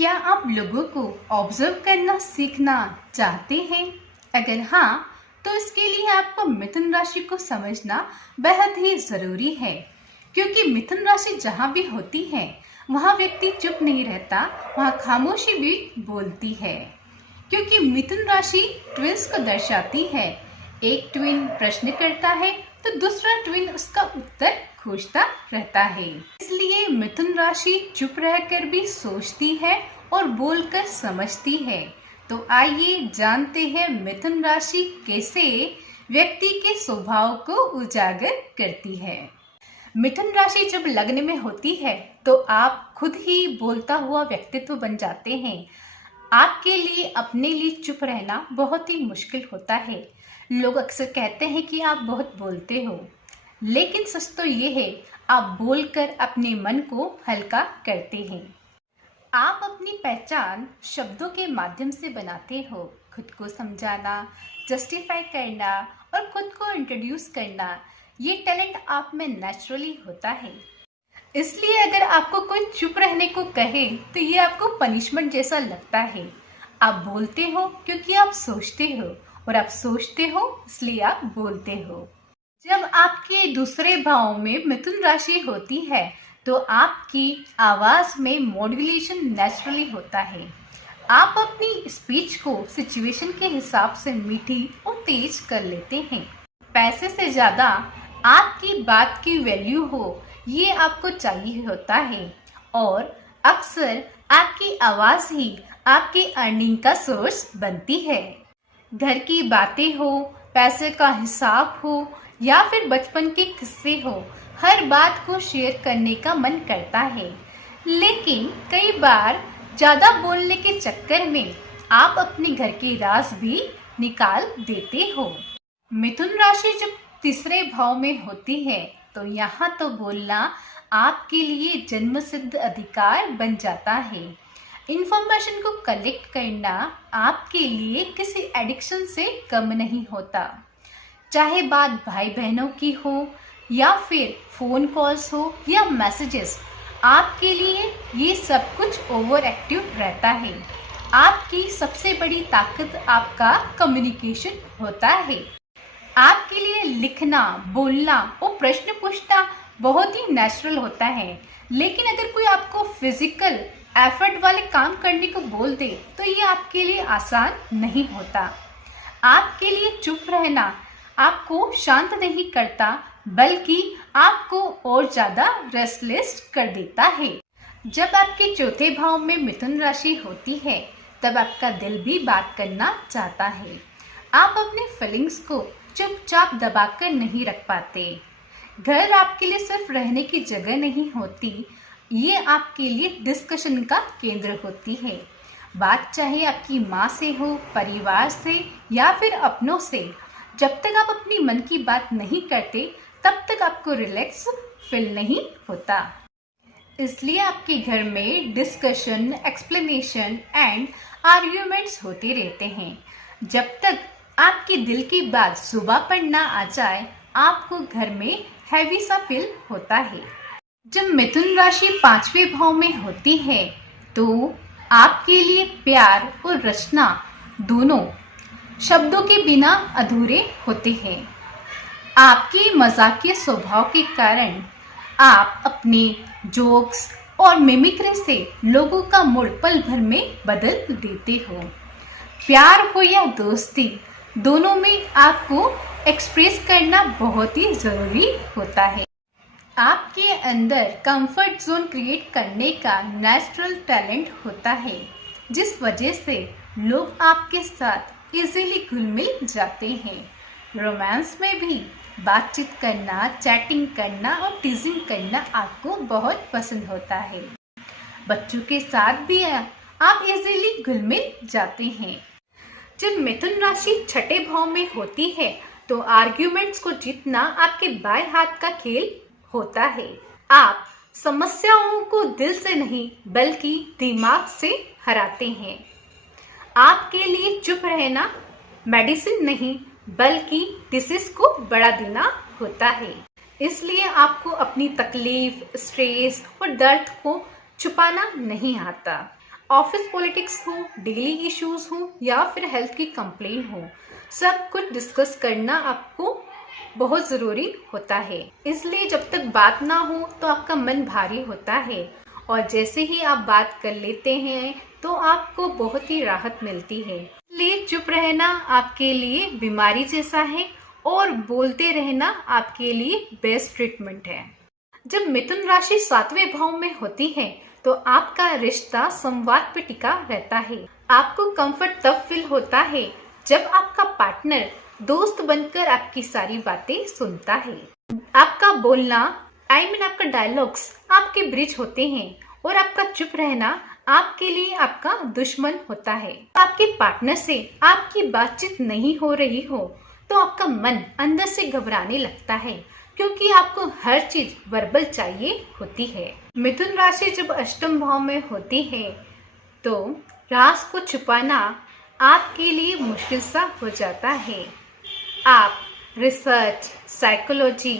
क्या आप लोगों को ऑब्जर्व करना सीखना चाहते हैं? अगर हाँ, तो इसके लिए आपको मिथुन राशि को समझना बेहद ही ज़रूरी है, क्योंकि मिथुन राशि जहाँ भी होती है, वहाँ व्यक्ति चुप नहीं रहता, वहाँ खामोशी भी बोलती है। क्योंकि मिथुन राशि ट्विन्स को दर्शाती है। एक ट्विन प्रश्न करता है तो दूसरा ट्विन उसका उत्तर खोजता रहता है। इसलिए मिथुन राशि चुप रहकर भी सोचती है और बोलकर समझती है। तो आइए जानते हैं मिथुन राशि कैसे व्यक्ति के स्वभाव को उजागर करती है। मिथुन राशि जब लग्न में होती है तो आप खुद ही बोलता हुआ व्यक्तित्व बन जाते हैं। आपके लिए अपने लिए चुप रहना बहुत ही मुश्किल होता है। लोग अक्सर कहते हैं कि आप बहुत बोलते हो, लेकिन सच तो ये है, आप बोलकर अपने मन को हल्का करते हैं। आप अपनी पहचान शब्दों के माध्यम से बनाते हो। खुद को समझाना, जस्टिफाई करना और खुद को इंट्रोड्यूस करना, ये टैलेंट आप में नेचुरली होता है। इसलिए अगर आपको कोई चुप रहने को कहे तो ये आपको पनिशमेंट जैसा लगता है। आप बोलते हो क्योंकि आप सोचते हो, और आप सोचते हो इसलिए आप बोलते हो। जब आपके दूसरे भाव में मिथुन राशि होती है तो आपकी आवाज में मॉड्यूलेशन नेचुरली होता है। आप अपनी स्पीच को सिचुएशन के हिसाब से मीठी और तेज कर लेते हैं। पैसे से ज्यादा आपकी बात की वैल्यू हो, ये आपको चाहिए होता है, और अक्सर आपकी आवाज ही आपकी अर्निंग का सोर्स बनती है। घर की बातें हो, पैसे का हिसाब हो या फिर बचपन के किस्से हो, हर बात को शेयर करने का मन करता है। लेकिन कई बार ज्यादा बोलने के चक्कर में आप अपने घर के राज भी निकाल देते हो। मिथुन राशि जब तीसरे भाव में होती है तो यहाँ तो बोलना आपके लिए जन्मसिद्ध अधिकार बन जाता है। इंफॉर्मेशन को कलेक्ट करना आपके लिए किसी एडिक्शन से कम नहीं होता। चाहे बात भाई बहनों की हो या फिर फोन कॉल्स हो या मैसेजेस, आपके लिए ये सब कुछ ओवर एक्टिव रहता है। आपकी सबसे बड़ी ताकत आपका कम्युनिकेशन होता है। आपके लिए लिखना, बोलना और प्रश्न पूछना बहुत ही नेचुरल होता है। लेकिन अगर कोई आपको फिजिकल एफर्ट वाले काम करने को बोल दे तो ये आपके लिए आसान नहीं होता। आपके लिए चुप रहना आपको शांत नहीं करता, बल्कि आपको और ज्यादा रेस्टलेस कर देता है। जब आपके चौथे भाव में मिथुन राशि होती है तब आपका दिल भी बात करना चाहता है। आप अपने फीलिंग्स को चुपचाप दबाकर नहीं रख पाते। घर आपके लिए सिर्फ रहने की जगह नहीं होती, ये आपके लिए डिस्कशन का केंद्र होती है। बात चाहे आपकी माँ से हो, परिवार से या फिर अपनों से, जब तक आप अपनी मन की बात नहीं करते तब तक आपको रिलैक्स फील नहीं होता। इसलिए आपके घर में डिस्कशन, एक्सप्लेनेशन एंड आर्ग्यूमेंट्स होते रहते हैं। जब तक आपके दिल की बात जुबां पर ना आ जाए, आपको घर में हैवी सा फील होता है। जब मिथुन राशि पांचवें भाव में होती है तो आपके लिए प्यार और रचना दोनों शब्दों के बिना अधूरे होते हैं। आपके मजाकिया स्वभाव के कारण आप अपने जोक्स और मिमिक्री से लोगों का मूड पल भर में बदल देते हो। प्यार हो या दोस्ती, दोनों में आपको एक्सप्रेस करना बहुत ही जरूरी होता है। आपके अंदर कंफर्ट जोन क्रिएट करने का नेचुरल टैलेंट होता है, जिस वजह से लोग आपके साथ इजीली घुल मिल जाते हैं। रोमांस में भी बातचीत करना, चैटिंग करना और टीजिंग करना आपको बहुत पसंद होता है। बच्चों के साथ भी आप इजीली घुल मिल जाते हैं। जब मिथुन राशि छठे भाव में होती है तो आर्ग्यूमेंट्स को जीतना आपके बाएं हाथ का खेल होता है। आप समस्याओं को दिल से नहीं बल्कि दिमाग से हराते हैं। आपके लिए चुप रहना मेडिसिन नहीं बल्कि डिसीज को बढ़ा देना होता है। इसलिए आपको अपनी तकलीफ, स्ट्रेस और दर्द को छुपाना नहीं आता। ऑफिस पॉलिटिक्स हो, डेली इश्यूज हो या फिर हेल्थ की कंप्लेन हो, सब कुछ डिस्कस करना आपको बहुत ज़रूरी होता है। इसलिए जब तक बात ना हो तो आपका मन भारी होता है, और जैसे ही आप बात कर लेते हैं तो आपको बहुत ही राहत मिलती है। इसलिए चुप रहना आपके लिए बीमारी जैसा है और बोलते रहना आपके लिए बेस्ट ट्रीटमेंट है। जब मिथुन राशि 7वें भाव में होती है तो आपका रिश्ता संवाद पे टिका रहता है। आपको कंफर्ट तब फील होता है जब आपका पार्टनर दोस्त बनकर आपकी सारी बातें सुनता है। आपका बोलना आपका डायलॉग्स आपके ब्रिज होते हैं, और आपका चुप रहना आपके लिए आपका दुश्मन होता है। आपके पार्टनर से आपकी बातचीत नहीं हो रही हो तो आपका मन अंदर से घबराने लगता है, क्योंकि आपको हर चीज वर्बल चाहिए होती है। मिथुन राशि जब अष्टम भाव में होती है तो राज को छुपाना आपके लिए मुश्किल सा हो जाता है। आप रिसर्च, साइकोलॉजी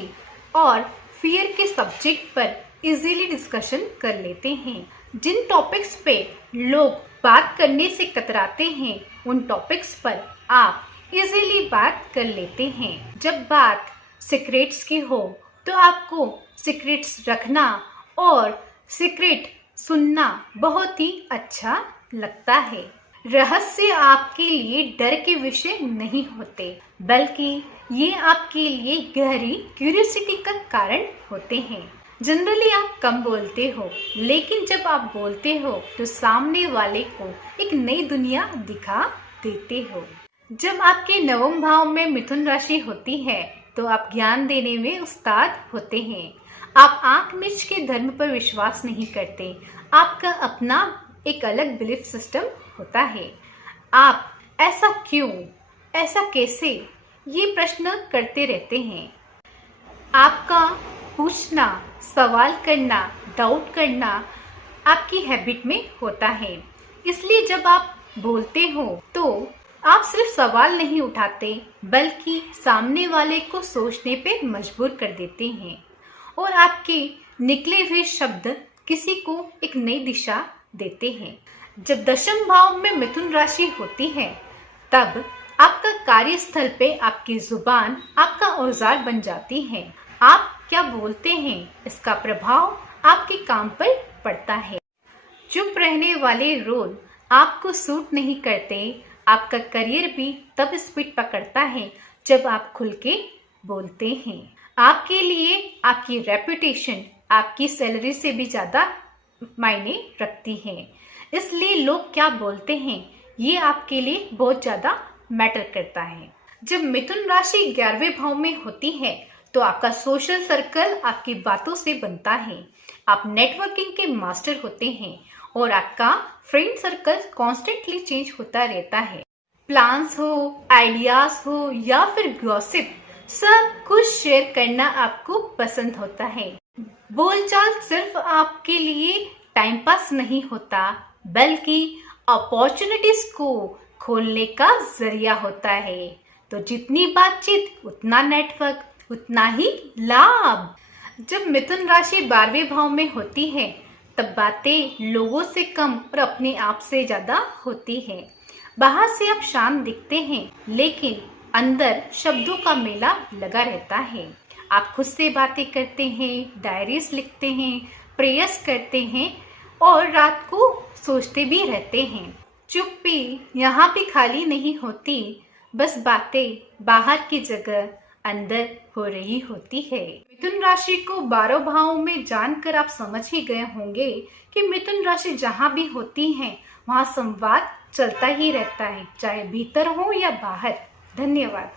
और फियर के सब्जेक्ट पर इजीली डिस्कशन कर लेते हैं। जिन टॉपिक्स पे लोग बात करने से कतराते हैं, उन टॉपिक्स पर आप इजीली बात कर लेते हैं। जब बात सीक्रेट्स की हो तो आपको सीक्रेट्स रखना और सीक्रेट सुनना बहुत ही अच्छा लगता है। रहस्य आपके लिए डर के विषय नहीं होते, बल्कि ये आपके लिए गहरी क्यूरियोसिटी का कारण होते हैं। जनरली आप कम बोलते हो, लेकिन जब आप बोलते हो तो सामने वाले को एक नई दुनिया दिखा देते हो। जब आपके नवम भाव में मिथुन राशि होती है तो आप ज्ञान देने में उस्ताद होते हैं। आप आंख मिर्च के धर्म पर विश्वास नहीं करते। आपका अपना एक अलग बिलीफ सिस्टम होता है। आप ऐसा क्यों, ऐसा कैसे, ये प्रश्न करते रहते हैं। आपका पूछना, सवाल करना, डाउट करना आपकी हैबिट में होता है। इसलिए जब आप बोलते हो तो आप सिर्फ सवाल नहीं उठाते, बल्कि सामने वाले को सोचने पे मजबूर कर देते हैं, और आपके निकले हुए शब्द किसी को एक नई दिशा देते हैं। जब दशम भाव में मिथुन राशि होती है तब आपका कार्यस्थल पे आपकी जुबान आपका औजार बन जाती है। आप क्या बोलते हैं इसका प्रभाव आपके काम पर पड़ता है। चुप रहने वाले रोल आपको सूट नहीं करते। आपका करियर भी तब स्पीड पकड़ता है जब आप खुल के बोलते हैं। आपके लिए आपकी रेपुटेशन आपकी सैलरी से भी ज़्यादा मायने रखती है। इसलिए लोग क्या बोलते हैं ये आपके लिए बहुत ज़्यादा मैटर करता है। जब मिथुन राशि 11वें भाव में होती है तो आपका सोशल सर्कल आपकी बातों से बनता है। आप नेटवर्किंग के मास्टर होते हैं और आपका फ्रेंड सर्कल कॉन्स्टेंटली चेंज होता रहता है। प्लान्स हो, आइडियाज हो या फिर गॉसिप, सब कुछ शेयर करना आपको पसंद होता है। बोलचाल सिर्फ आपके लिए टाइम पास नहीं होता, बल्कि अपॉर्चुनिटीज को खोलने का जरिया होता है। तो जितनी बातचीत उतना नेटवर्क, उतना ही लाभ। जब मिथुन राशि 12वें भाव में होती है तब बातें लोगों से कम और अपने आप से ज्यादा होती है। बाहर से आप शांत दिखते हैं, लेकिन अंदर शब्दों का मेला लगा रहता है। आप खुद से बातें करते हैं, डायरीज लिखते हैं, प्रेयर्स करते हैं और रात को सोचते भी रहते हैं। चुप्पी यहाँ भी खाली नहीं होती, बस बातें बाहर की जगह अंदर हो रही होती है। मिथुन राशि को 12 भावों में जानकर आप समझ ही गए होंगे कि मिथुन राशि जहाँ भी होती है वहाँ संवाद चलता ही रहता है, चाहे भीतर हो या बाहर। धन्यवाद।